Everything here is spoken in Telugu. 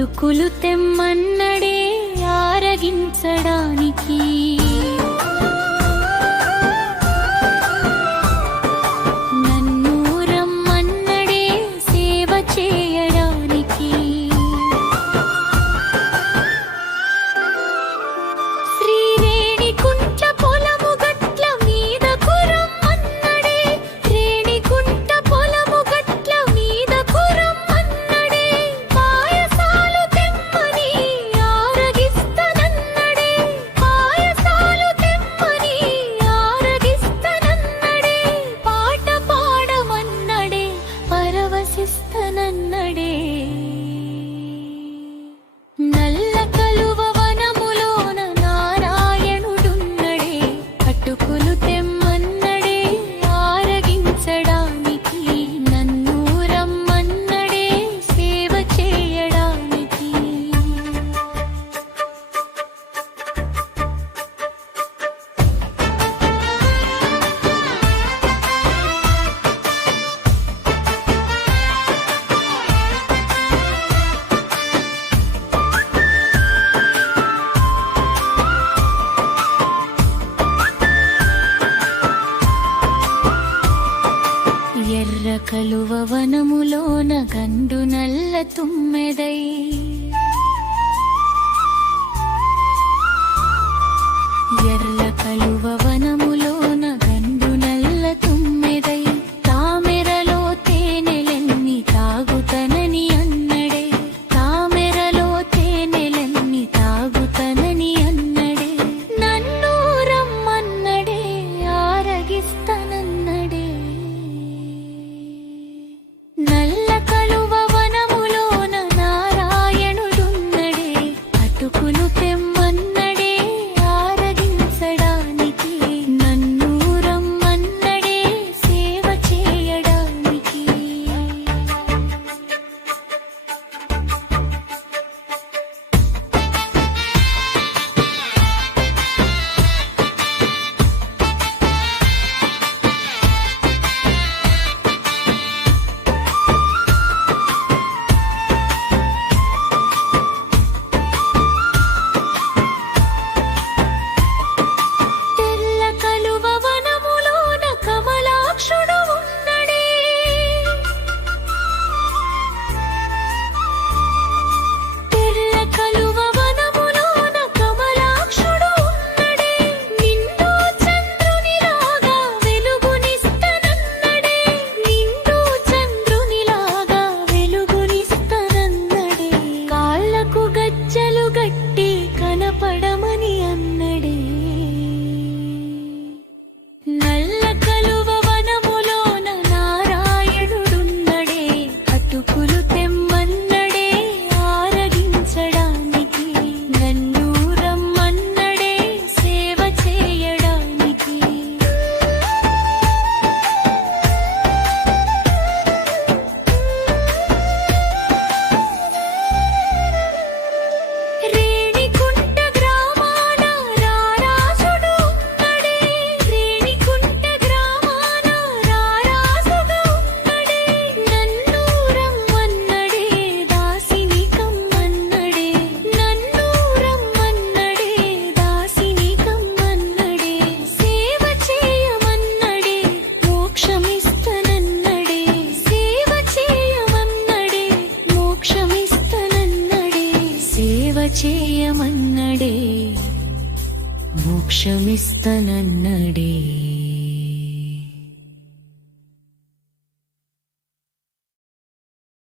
అటుకులు తెమ్మన్నడే ఆరగించడానికి, నన్ను రమ్మన్నడే సేవ చేయడానికి. శ్రీరేణికుంట్ల పొలము గట్ల మీదకు రమ్మన్నడే, రేణికుంట పొలము గట్ల మీదకు రమ్మన్నడే, పాయసాలు తెమ్మని ఆరగిస్తనన్నడే, పాయసాలు తెమ్మని ఆరగిస్తనన్నడే, పాట పాడమన్నడే పరవశిస్తనన్నడే. నల్ల కలువ వనములోన నారాయణుడున్నడే, అటుకులు తెమ్మన్నడే ఆరగించడానికి, నన్ను రమ్మన్నడే సేవ చేయడానికి. ఎర్ర కలువ వనములోన గండు నల్ల తుమ్మెదై, ఎర్ర కలువ వనములోన గండు నల్ల తుమ్మెదై, తామెరలో తేనెలెన్ని తాగుతనని అన్నడే, తామెరలో తేనెలెన్ని తాగుతనని అన్నడే, నన్ను రమ్మన్నడే ఆరగిస్తనన్నడే. నల్ల కలువ వనములోన నారాయణుడున్నడే, అటుకులు తెమ్మన్నడే ఆరగించడానికి, నన్ను రమ్మన్నడే సేవ చేయడానికి. తెల్ల కలువ వనములోన కమలాక్షుడు ఉన్నడే, తెల్ల కలువ వనములోన కమలాక్షుడు ఉన్నడే, నిండు చంద్రునిలాగా వెలుగునిస్తనన్నడే, నిండు చంద్రునిలాగా వెలుగునిస్తనన్నడే, కాళ్ళకు గజ్జలు గట్టి కనపడమని అన్నడే. నల్ల కలువ వనములోన నారాయణుడున్నడే, అటుకులు తెమ్మన్నడే ఆరగించడానికి, నన్ను రమ్మన్నడే సేవ చేయడానికి. రేణికుంట గ్రామాన రారాజుడు ఉన్నడే, రేణికుంట గ్రామాన రారాజుడు ఉన్నడే, నన్ను రమ్మన్నడే దాసిని కమ్మన్నడే, నన్ను రమ్మన్నడే దాసిని కమ్మన్నడే, సేవ చేయమన్నడే మోక్షమిస్తనన్నడే, సేవ చేయమన్నడే మోక్షమిస్తనన్నడే, సేవ చేయమన్నడే మోక్షమిస్తనన్నడే.